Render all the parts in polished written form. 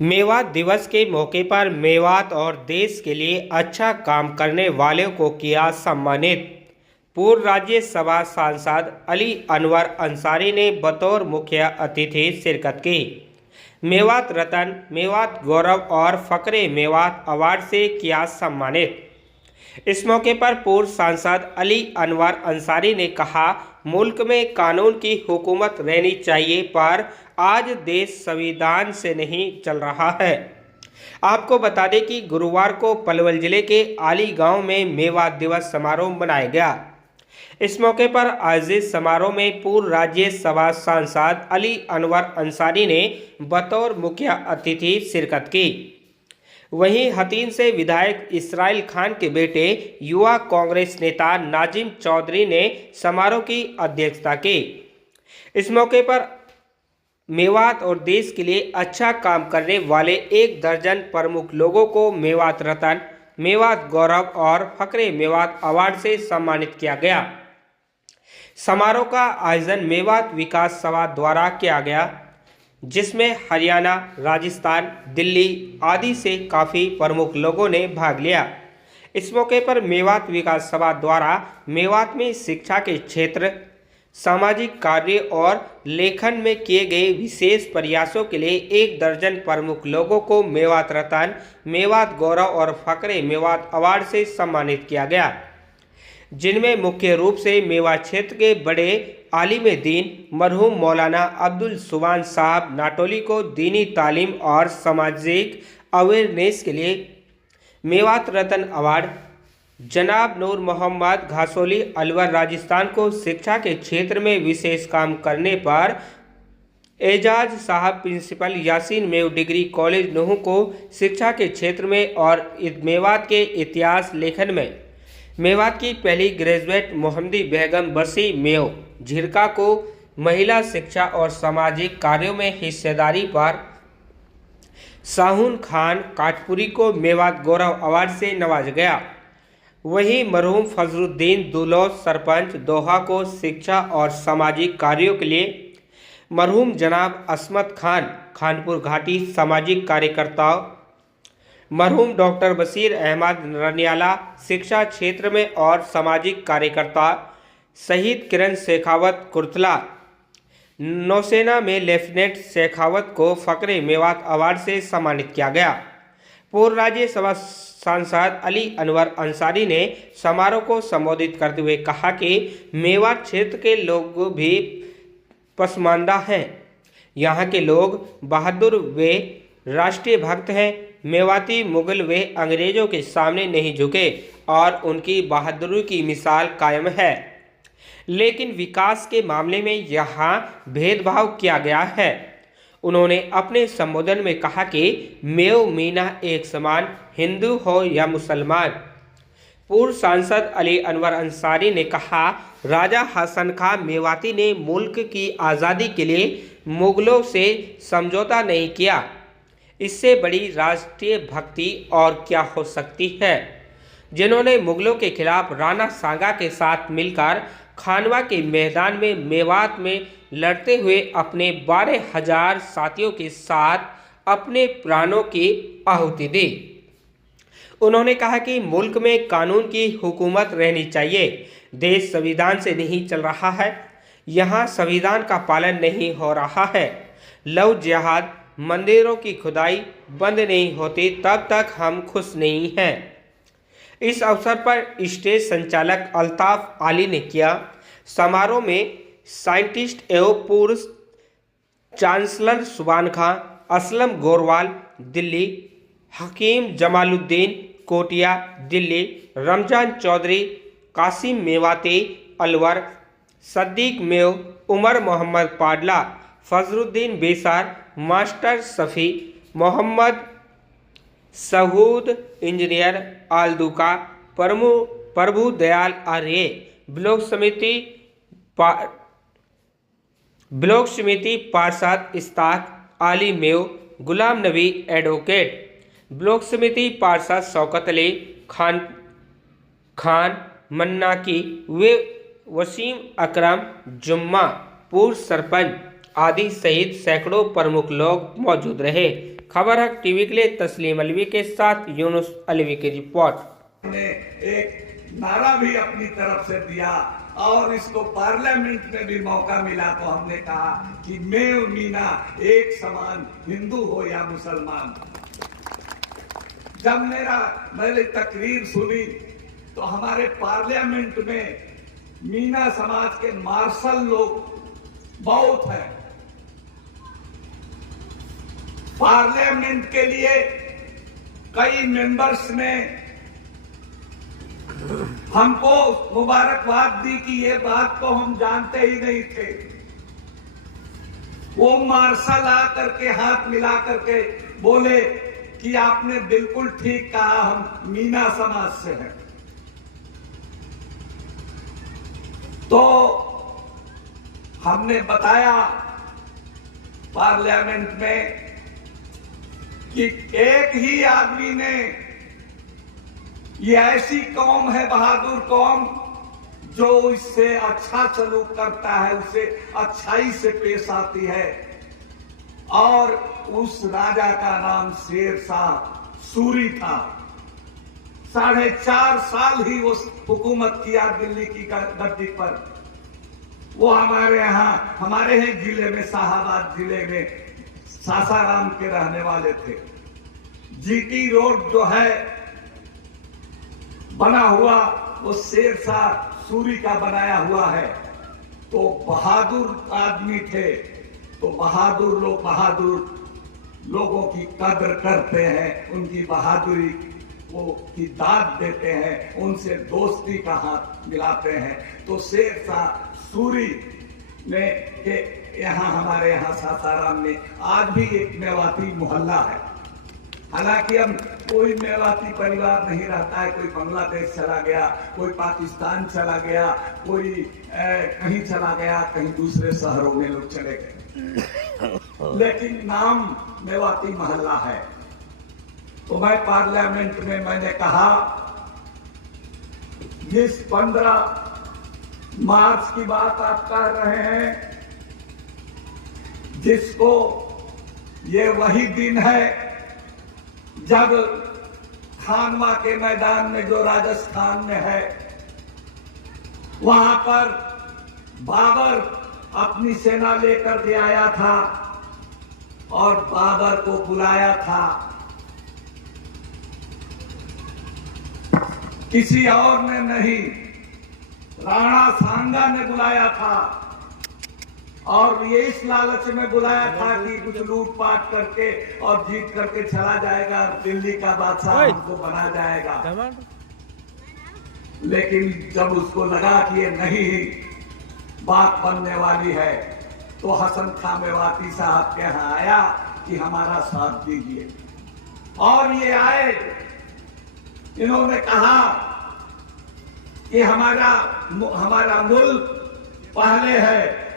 मेवात दिवस के मौके पर मेवात और देश के लिए अच्छा काम करने वालों को किया सम्मानित। पूर्व राज्यसभा सांसद अली अनवर अंसारी ने बतौर मुख्य अतिथि शिरकत की। मेवात रत्न, मेवात गौरव और फकरे मेवात अवार्ड से किया सम्मानित। इस मौके पर पूर्व सांसद अली अनवर अंसारी ने कहा, मुल्क में कानून की हुकूमत रहनी चाहिए, पर आज देश संविधान से नहीं चल रहा है। आपको बता दें कि गुरुवार को पलवल जिले के आली गांव में मेवात दिवस समारोह मनाया गया। इस मौके पर आयोजित समारोह में पूर्व राज्यसभा सांसद अली अनवर अंसारी ने बतौर मुख्य अतिथि शिरकत की। वहीं हतीन से विधायक इसराइल खान के बेटे युवा कांग्रेस नेता नाजिम चौधरी ने समारोह की अध्यक्षता की। इस मौके पर मेवात और देश के लिए अच्छा काम करने वाले 1 दर्जन प्रमुख लोगों को मेवात रत्न, मेवात गौरव और फकरे मेवात अवार्ड से सम्मानित किया गया। समारोह का आयोजन मेवात विकास सभा द्वारा किया गया, जिसमें हरियाणा, राजस्थान, दिल्ली आदि से काफ़ी प्रमुख लोगों ने भाग लिया। इस मौके पर मेवात विकास सभा द्वारा मेवात में शिक्षा के क्षेत्र, सामाजिक कार्य और लेखन में किए गए विशेष प्रयासों के लिए 1 दर्जन प्रमुख लोगों को मेवात रत्न, मेवात गौरव और फकरे मेवात अवार्ड से सम्मानित किया गया, जिनमें मुख्य रूप से मेवात क्षेत्र के बड़े आलिम दीन मरहूम मौलाना अब्दुल सुभान साहब नाटोली को दीनी तालीम और सामाजिक अवेयरनेस के लिए मेवात रत्न अवार्ड, जनाब नूर मोहम्मद घासोली अलवर राजस्थान को शिक्षा के क्षेत्र में विशेष काम करने पर, एजाज साहब प्रिंसिपल यासीन मेव डिग्री कॉलेज नूह को शिक्षा के क्षेत्र में और मेवात के इतिहास लेखन में मेवात की पहली ग्रेजुएट मोहम्मदी बेगम बसी मेव झिरका को महिला शिक्षा और सामाजिक कार्यों में हिस्सेदारी पर, साहुन खान काटपुरी को मेवात गौरव अवार्ड से नवाजा गया। वहीं मरहूम फजरुद्दीन दुलौत सरपंच दोहा को शिक्षा और सामाजिक कार्यों के लिए, मरहूम जनाब असमत खान खानपुर घाटी सामाजिक कार्यकर्ताओं, मरहूम डॉक्टर बशीर अहमद रनियाला शिक्षा क्षेत्र में और सामाजिक कार्यकर्ता, शहीद किरण शेखावत कुर्तला नौसेना में लेफ्टिनेंट शेखावत को फकरे मेवात अवार्ड से सम्मानित किया गया। पूर्व राज्यसभा सांसद अली अनवर अंसारी ने समारोह को संबोधित करते हुए कहा कि मेवात क्षेत्र के लोग भी पसमानदा हैं। यहाँ के लोग बहादुर वे राष्ट्रीय भक्त हैं। मेवाती मुगल वे अंग्रेजों के सामने नहीं झुके और उनकी बहादुरी की मिसाल कायम है, लेकिन विकास के मामले में यहाँ भेदभाव किया गया है। उन्होंने अपने संबोधन में कहा कि मेव मीना एक समान, हिंदू हो या मुसलमान। पूर्व सांसद अली अनवर अंसारी ने कहा, राजा हसन खां मेवाती ने मुल्क की आज़ादी के लिए मुगलों से समझौता नहीं किया। इससे बड़ी राष्ट्रीय भक्ति और क्या हो सकती है, जिन्होंने मुगलों के खिलाफ राणा सांगा के साथ मिलकर खानवा के मैदान में मेवात में लड़ते हुए अपने 12,000 साथियों के साथ अपने प्राणों की आहुति दी। उन्होंने कहा कि मुल्क में कानून की हुकूमत रहनी चाहिए। देश संविधान से नहीं चल रहा है, यहाँ संविधान का पालन नहीं हो रहा है। लव जिहाद, मंदिरों की खुदाई बंद नहीं होती तब तक हम खुश नहीं हैं। इस अवसर पर स्टेज संचालक अल्ताफ आली ने किया। समारोह में साइंटिस्ट एवं पूर्व चांसलर सुभान खां, असलम गोरवाल दिल्ली, हकीम जमालुद्दीन कोटिया दिल्ली, रमजान चौधरी, कासिम मेवाती अलवर, सद्दीक मेव, उमर मोहम्मद पाडला, फजरुद्दीन बेसार, मास्टर सफ़ी, मोहम्मद सहूद इंजीनियर आलदुका, प्रभु दयाल आर्य, ब्लॉक समिति पार्षद इस्ताक आली मेव, गुलाम नबी एडवोकेट, ब्लॉक समिति पार्षद शौकत अली खान मन्नाकी, वे वसीम अकरम जुम्मा, पूर्व सरपंच आदि सहित सैकड़ों प्रमुख लोग मौजूद रहे। खबर हक टीवी के लिए तस्लीम अलवी के साथ यूनुस अलवी की रिपोर्ट। ने एक नारा भी अपनी तरफ से दिया और इसको पार्लियामेंट में भी मौका मिला तो हमने कहा कि मैं और मीना एक समान, हिंदू हो या मुसलमान। जब मैंने तकरीर सुनी तो हमारे पार्लियामेंट में मीना समाज के मार्शल लोग बहुत हैं। पार्लियामेंट के लिए कई मेंबर्स ने हमको मुबारकबाद दी कि ये बात तो हम जानते ही नहीं थे। वो मार्शल आ करके हाथ मिला करके बोले कि आपने बिल्कुल ठीक कहा, हम मीना समाज से हैं। तो हमने बताया पार्लियामेंट में कि एक ही आदमी ने, ये ऐसी कौम है, बहादुर कौम, जो इससे अच्छा सलूक करता है, उसे अच्छाई से पेश आती है। और उस राजा का नाम शेरशाह सूरी था। 4.5 साल ही वो हुकूमत किया दिल्ली की गद्दी पर। वो हमारे ही जिले में, शाहाबाद जिले में सासाराम के रहने वाले थे। जीटी रोड जो है बना हुआ, वो शेरशाह सूरी का बनाया हुआ है। तो बहादुर आदमी थे। तो बहादुर लोगों की कद्र करते हैं, उनकी बहादुरी की दाद देते हैं, उनसे दोस्ती का हाथ मिलाते हैं। तो शेरशाह सूरी ने के यहाँ, हमारे यहाँ सासाराम में आज भी एक मेवाती मोहल्ला है। हालांकि अब कोई मेवाती परिवार नहीं रहता है। कोई बांग्लादेश चला गया, कोई पाकिस्तान चला गया, कोई कहीं चला गया, कहीं दूसरे शहरों में लोग चले गए, लेकिन नाम मेवाती मोहल्ला है। तो मैं पार्लियामेंट में मैंने कहा, जिस 15 मार्च की बात आप कह रहे हैं, जिसको ये वही दिन है जब खानवा के मैदान में, जो राजस्थान में है, वहां पर बाबर अपनी सेना लेकर के आया था और बाबर को बुलाया था। किसी और ने नहीं, राणा सांगा ने बुलाया था। और ये इस लालच में बुलाया था कि कुछ लूटपाट करके और जीत करके चला जाएगा, दिल्ली का बादशाह हमको बना जाएगा। लेकिन जब उसको लगा कि ये नहीं बात बनने वाली है, तो हसन खां मेवाती साहब के यहाँ आया कि हमारा साथ दीजिए। और ये आए, इन्होंने कहा कि हमारा मुल्क पहले है,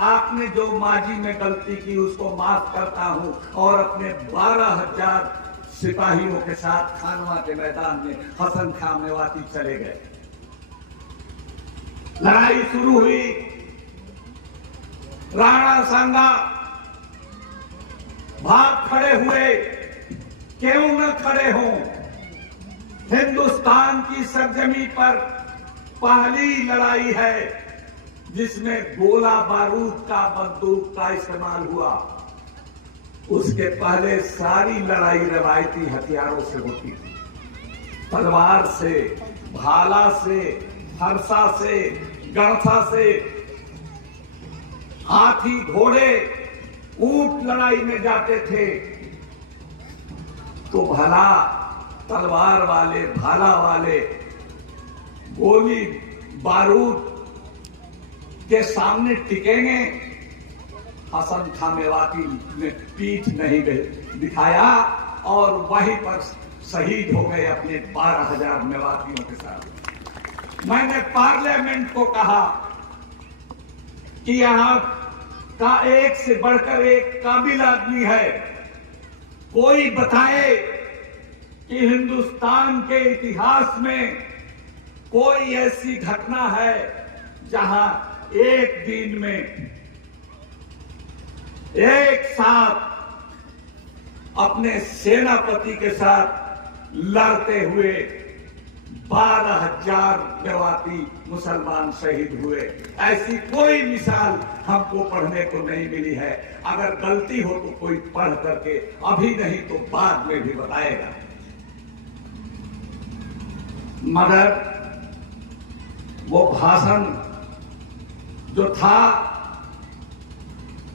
आपने जो माजी में गलती की उसको माफ करता हूं। और अपने 12,000 सिपाहियों के साथ खानवा के मैदान में हसन खां मेवाती चले गए। लड़ाई शुरू हुई। राणा सांगा भाग खड़े हुए। क्यों न खड़े हों? हिंदुस्तान की सरजमी पर पहली लड़ाई है जिसमें गोला बारूद का, बंदूक का इस्तेमाल हुआ। उसके पहले सारी लड़ाई रवायती हथियारों से होती थी, तलवार से, भाला से, फरसा से, गणसा से। हाथी, घोड़े, ऊंट लड़ाई में जाते थे। तो भला तलवार वाले, भाला वाले, गोली बारूद के सामने टिकेंगे? हसन खां मेवाती ने पीठ नहीं दिखाया और वहीं पर शहीद हो गए अपने 12,000 मेवातियों के साथ। मैंने पार्लियामेंट को कहा कि यहाँ का एक से बढ़कर एक काबिल आदमी है। कोई बताए कि हिंदुस्तान के इतिहास में कोई ऐसी घटना है जहां एक दिन में एक साथ अपने सेनापति के साथ लड़ते हुए 12,000 मेवाती मुसलमान शहीद हुए। ऐसी कोई मिसाल हमको पढ़ने को नहीं मिली है। अगर गलती हो तो कोई पढ़ करके अभी नहीं तो बाद में भी बताएगा। मगर वो भाषण जो था,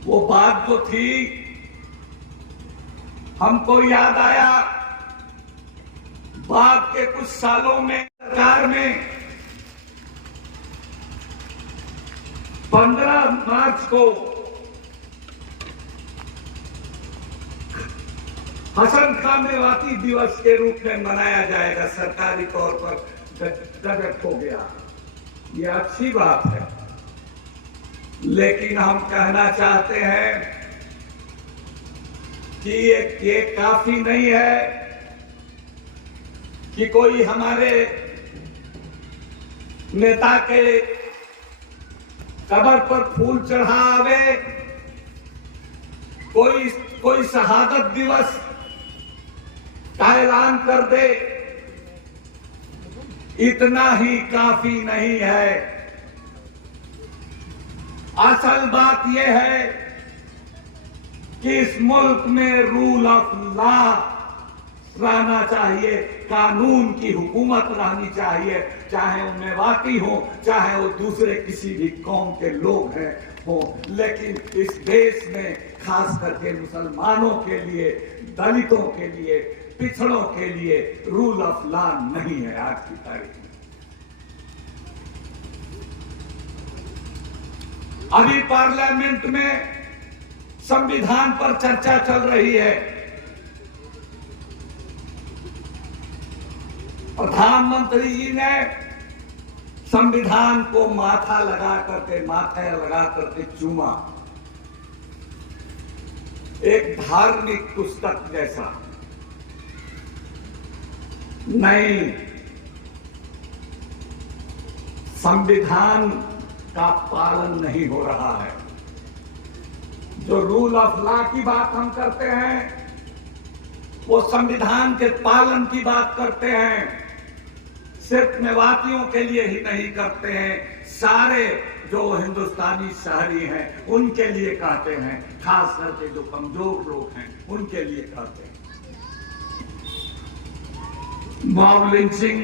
वो बात जो थी, हमको याद आया बाद के कुछ सालों में सरकार में 15 मार्च को हसन खां मेवाती दिवस के रूप में मनाया जाएगा, सरकारी तौर पर गजट हो गया। ये अच्छी बात है, लेकिन हम कहना चाहते हैं कि ये काफी नहीं है कि कोई हमारे नेता के कब्र पर फूल चढ़ावे, कोई शहादत दिवस का ऐलान कर दे, इतना ही काफी नहीं है। असल बात यह है कि इस मुल्क में रूल ऑफ लॉ रहना चाहिए, कानून की हुकूमत रहनी चाहिए, चाहे वो मेवाती हो, चाहे वो दूसरे किसी भी कौम के लोग हैं हो। लेकिन इस देश में खास करके मुसलमानों के लिए, दलितों के लिए, पिछड़ों के लिए रूल ऑफ लॉ नहीं है आज की तारीख में। अभी पार्लियामेंट में संविधान पर चर्चा चल रही है। प्रधानमंत्री जी ने संविधान को माथे लगा करके चूमा, एक धार्मिक पुस्तक जैसा। नहीं, संविधान का पालन नहीं हो रहा है। जो रूल ऑफ लॉ की बात हम करते हैं, वो संविधान के पालन की बात करते हैं। सिर्फ मेवातियों के लिए ही नहीं करते हैं, सारे जो हिंदुस्तानी शहरी हैं उनके लिए कहते हैं, खास करके जो कमजोर लोग हैं उनके लिए कहते हैं। मॉब लिंचिंग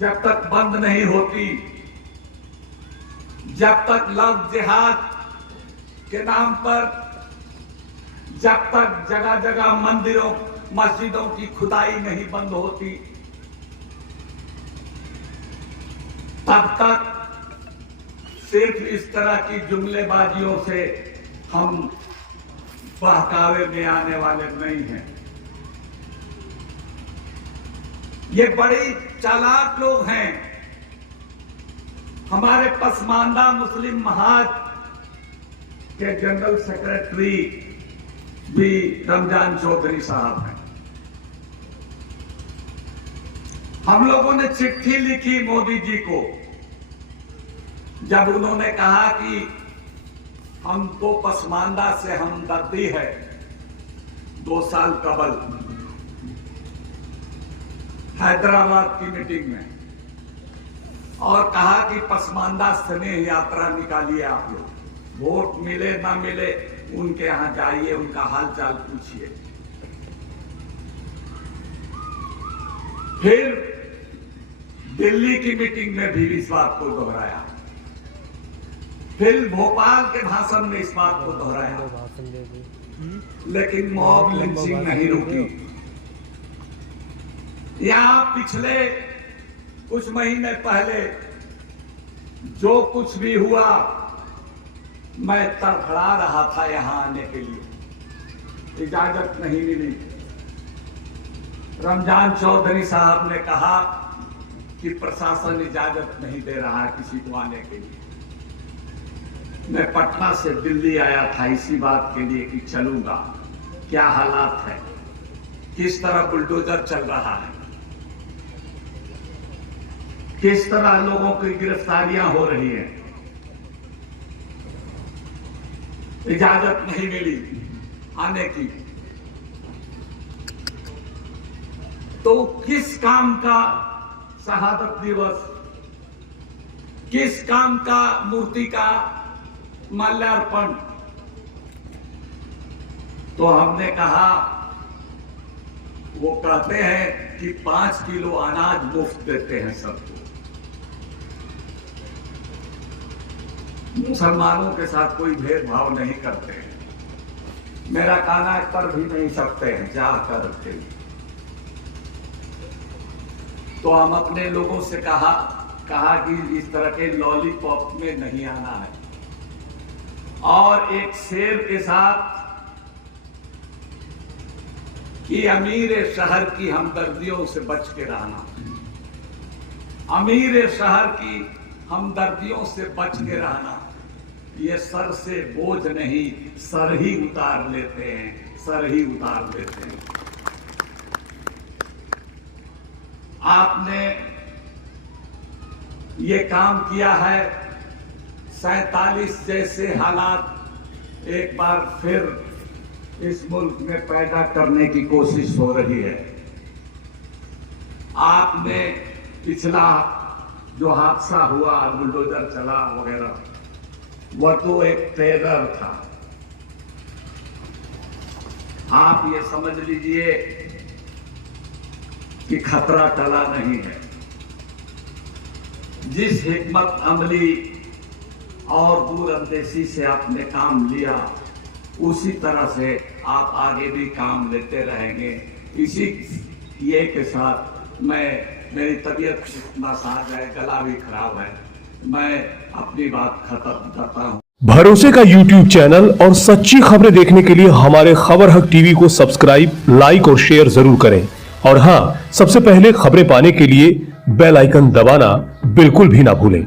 जब तक बंद नहीं होती, जब तक लव जिहाद के नाम पर, जब तक जगह जगह मंदिरों मस्जिदों की खुदाई नहीं बंद होती, तब तक सिर्फ इस तरह की जुमलेबाजियों से हम बहकावे में आने वाले नहीं हैं। ये बड़े चालाक लोग हैं। हमारे पसमानदा मुस्लिम महाज के जनरल सेक्रेटरी भी रमजान चौधरी साहब हैं। हम लोगों ने चिट्ठी लिखी मोदी जी को, जब उन्होंने कहा कि हमको पसमानदा से हमदर्दी है 2 साल कबल हैदराबाद की मीटिंग में, और कहा कि पसमानदा स्नेह यात्रा निकालिए आप लोग, वोट मिले ना मिले उनके यहां जाइए, उनका हालचाल पूछिए। फिर दिल्ली की मीटिंग में भी इस बात को दोहराया, फिर भोपाल के भाषण में इस बात को दोहराया, लेकिन मॉब लिंचिंग नहीं रुकी। यहां पिछले कुछ महीने पहले जो कुछ भी हुआ, मैं तड़फड़ा रहा था यहां आने के लिए, इजाजत नहीं मिली। रमजान चौधरी साहब ने कहा कि प्रशासन इजाजत नहीं दे रहा है किसी को आने के लिए। मैं पटना से दिल्ली आया था इसी बात के लिए कि चलूंगा, क्या हालात है, किस तरह बुलडोजर चल रहा है, किस तरह लोगों की गिरफ्तारियां हो रही हैं। इजाजत नहीं मिली आने की। तो किस काम का शहादत दिवस, किस काम का मूर्ति का माल्यार्पण? तो हमने कहा, वो कहते हैं कि 5 किलो अनाज मुफ्त देते हैं सबको। मुसलमानों के साथ कोई भेदभाव नहीं करते हैं, मेरा कहना कर भी नहीं सकते हैं जा कर के। तो हम अपने लोगों से कहा कि इस तरह के लॉलीपॉप में नहीं आना है, और एक शेर के साथ कि अमीर शहर की हमदर्दियों से बच के रहना, अमीर शहर की हमदर्दियों से बच के रहना। ये सर से बोझ नहीं, सर ही उतार लेते हैं, सर ही उतार लेते हैं। आपने ये काम किया है, 47 जैसे हालात एक बार फिर इस मुल्क में पैदा करने की कोशिश हो रही है। आपने पिछला जो हादसा हुआ, बुलडोजर चला वगैरह, वह तो एक टेरर था। आप ये समझ लीजिए कि खतरा टला नहीं है। जिस हिकमत अमली और दूरअंदेशी से आपने काम लिया, उसी तरह से आप आगे भी काम लेते रहेंगे। इसी ये के साथ मेरी तबीयत नासाज है, गला भी खराब है, मैं अपनी बात खत्म करता हूँ। भरोसे का YouTube चैनल और सच्ची खबरें देखने के लिए हमारे खबर हक टीवी को सब्सक्राइब, लाइक और शेयर जरूर करें। और हाँ, सबसे पहले खबरें पाने के लिए बेल आइकन दबाना बिल्कुल भी ना भूलें।